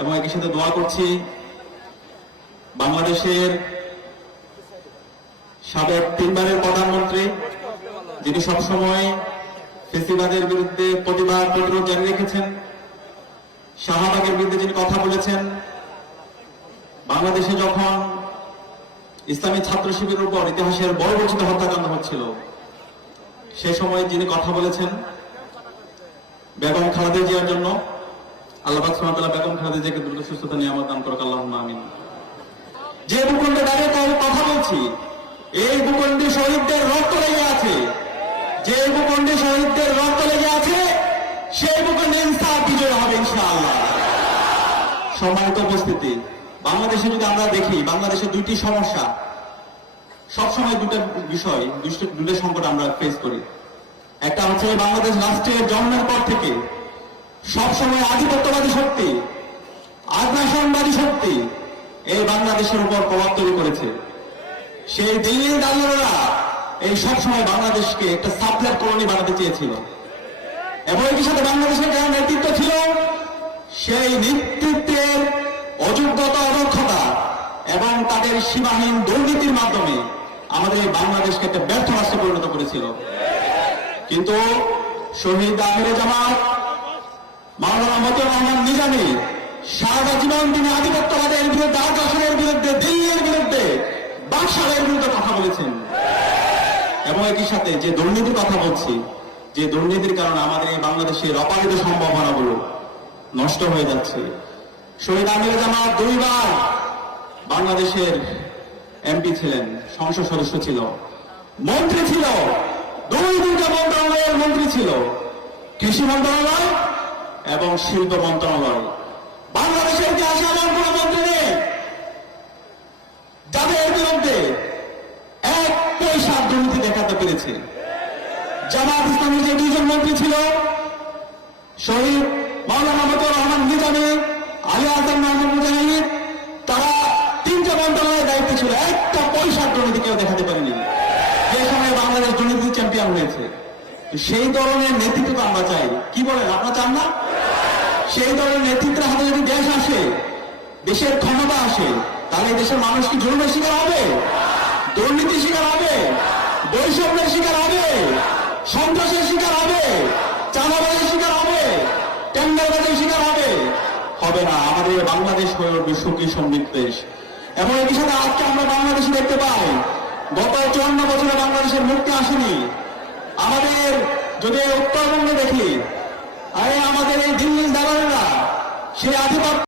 এবং একই সাথে দোয়া করছি বাংলাদেশের সাবেক 3 বারের প্রধানমন্ত্রী, যিনি সবসময় ফেসিবাদের বিরুদ্ধে প্রতিবাদ প্রতিরোধ জারি রেখেছেন, শাহবাগের বিরুদ্ধে যিনি কথা বলেছেন, বাংলাদেশে যখন ইসলামী ছাত্র শিবিরের উপর ইতিহাসের বড় বর্ষিত হত্যাকাণ্ড হচ্ছিল, সে সময় যিনি কথা বলেছেন বেগম খালেদা জিয়ার জন্য, আল্লাহ পাক সুবহানাহু ওয়া তাআলা বেগম খালেদা জিয়াকে দ্রুত সুস্থতা নিয়ামত দান করুক, আল্লাহুম্মা আমিন। যে ভূখণ্ডে দাঁড়িয়ে কথা বলছি, এই ভূখণ্ডে শহীদদের রক্ত লেগে আছে, যে ভূখণ্ডে শহীদদের রক্ত লেগে আছে, সেই ভূখণ্ডে ইনসাফ বিজয় হবে ইনশাআল্লাহ। সম্মানিত উপস্থিতি, বাংলাদেশে যদি আমরা দেখি, বাংলাদেশে 2টি সমস্যা, সবসময় 2টা বিষয়, 2টা সংকট আমরা ফেস করি। একটা হচ্ছে বাংলাদেশ রাষ্ট্রের জন্মের পর থেকে সবসময় আধিপত্যবাদী শক্তি, আগ্রাসনবাদী শক্তি এই বাংলাদেশের উপর প্রভাব তৈরি করেছে। সেই দিল্লির দালালেরা এই সবসময় বাংলাদেশকে একটা সাবলেট কলোনি বানাতে চেয়েছিল, এবং এর সাথে বাংলাদেশের যারা নেতৃত্ব ছিল, সেই নেতৃত্বের অযোগ্যতা, অদক্ষতা এবং তাদের সীমাহীন দুর্নীতির মাধ্যমে আমাদের এই বাংলাদেশকে একটা ব্যর্থ রাষ্ট্রে পরিণত করেছিল। কিন্তু শহীদ আমিরে জামাত মাওলানা মতিউর রহমান নিজামী সারা জীবন তিনি আধিপত্যবাদের বিরুদ্ধে, আগ্রাসনের বিরুদ্ধে, দিল্লির বিরুদ্ধে, বাকশালের বিরুদ্ধে কথা বলেছেন। এবং একই সাথে যে দুর্নীতির কথা বলছি, যে দুর্নীতির কারণে আমাদের এই বাংলাদেশের অপারিত সম্ভাবনাগুলো নষ্ট হয়ে যাচ্ছে। শহীদ আমিরে জামাত 2 বার বাংলাদেশের এমপি ছিলেন, সংসদ সদস্য ছিল, মন্ত্রী ছিল, 2টা মন্ত্রণালয়ের মন্ত্রী ছিল, কৃষি মন্ত্রণালয় এবং শিল্প মন্ত্রণালয়। বাংলাদেশের ইতিহাসে এমন কোন মন্ত্রী নেই যাদের বিরুদ্ধে 1 পয়সা দুর্নীতি দেখাতে পেরেছে। জামাত ইসলামীর যে 2জন মন্ত্রী ছিল, শহীদ মাওলানা মতিউর রহমান নিজামী, আলী আজম মাহমুদ মুজাহিদ, তারা 3টা মন্ত্রণালয়ের দায়িত্বে ছিল, 1টা পয়সার দুর্নীতি কেউ দেখাতে পারেনি। যে সময় বাংলাদেশ দুর্নীতি চ্যাম্পিয়ন হয়েছে। সেই ধরনের নেতৃত্ব তো আমরা চাই। কি বলেন, আপনারা চান না? সেই ধরনের নেতৃত্বের হাতে যদি দেশ আসে, দেশের ক্ষমতা আসে, তাহলে দেশের মানুষ কি জুলুমের শিকার হবে? দুর্নীতির শিকার হবে? বৈষম্যের শিকার হবে? সন্ত্রাসের শিকার হবে? চাঁদাবাজির শিকার হবে? টেন্ডারবাজির শিকার হবে? হবে না। আমাদের বাংলাদেশ হয়ে উঠবে সুখী সমৃদ্ধ দেশ। এবং একই সাথে আজকে আমরা বাংলাদেশে দেখতে পাই, গত 54 বছরে বাংলাদেশের মুক্তি আসেনি। আমাদের যদি উত্তরবঙ্গে দেখি, আমাদের এই দিল্লির দালালেরা সেই আধিপত্য